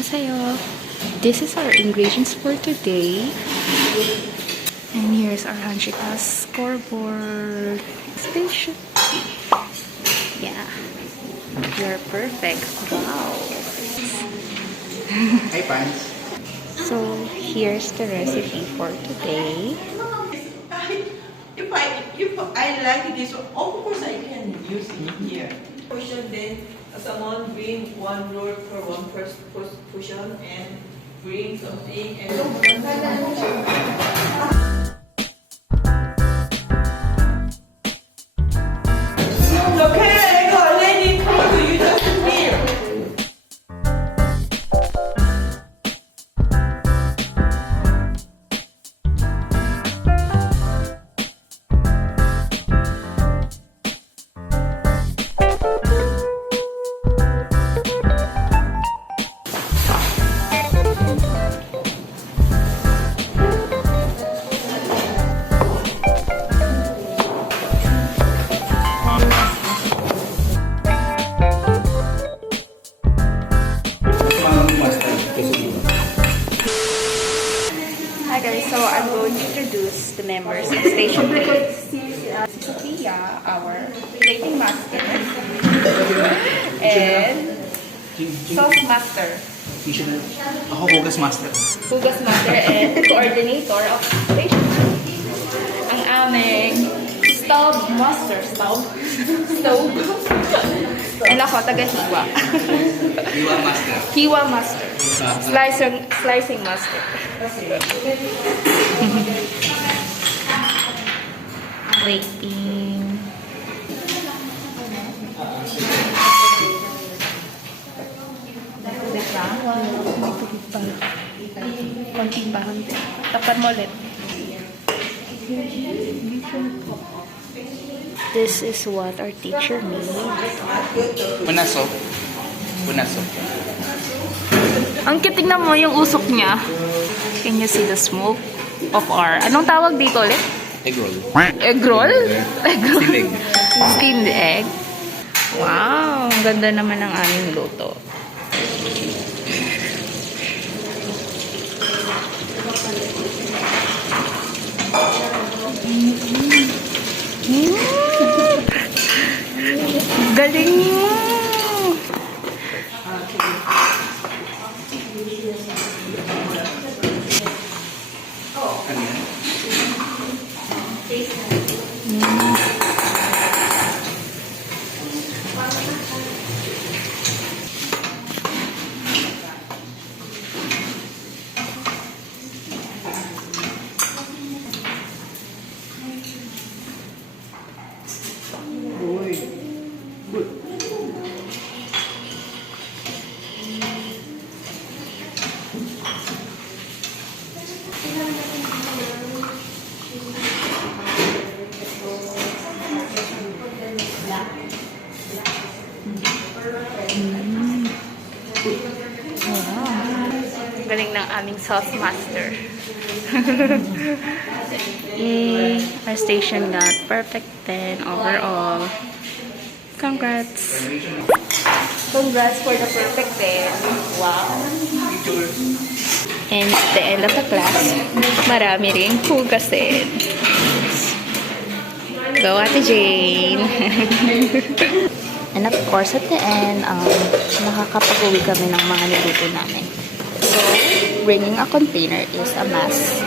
Annyeonghaseyo. This is our ingredients for today. And here's our Hanshika's scoreboard. Station. Yeah. You're perfect. Wow. Hi, Pants. So, here's the recipe for today. If I like this, of course I can use it here. Portion, then someone bring one roll for one first portion and bring something and okay, go lady, come to you just here. Hi guys, so I'm going to introduce the members of Station 3. Si Sophia, our plating master, and sauce master, Ako, Hugas Master. hugas master, and coordinator of Station 3. Ang aming stove master, stove, and ako, taga-hiwa. Iwa Master. Hiwa master, slicing master. Waiting. Wait lang. May tubig pa. Konti pa. Tapan mo ulit. This is what our teacher made. Punaso. Punaso. Ang kitignan mo yung usok niya. Can you see the smoke of our... Anong tawag dito ulit? Egg roll. Egg roll? Egg roll. Steamed egg. Steamed egg. Wow! Ang ganda naman ng aming luto. Galing mo! Ano yan? Uy. Good. Galing ng aming sauce master. Yay! Our station got perfect 10 overall. Congrats! Congrats for the perfect 10. Wow! And at the end of the class, marami ring hugasin. Go Ate Jane! And of course, at the end, nakakapag-uwi kami ng mga niluto namin. So, bringing a container is a must.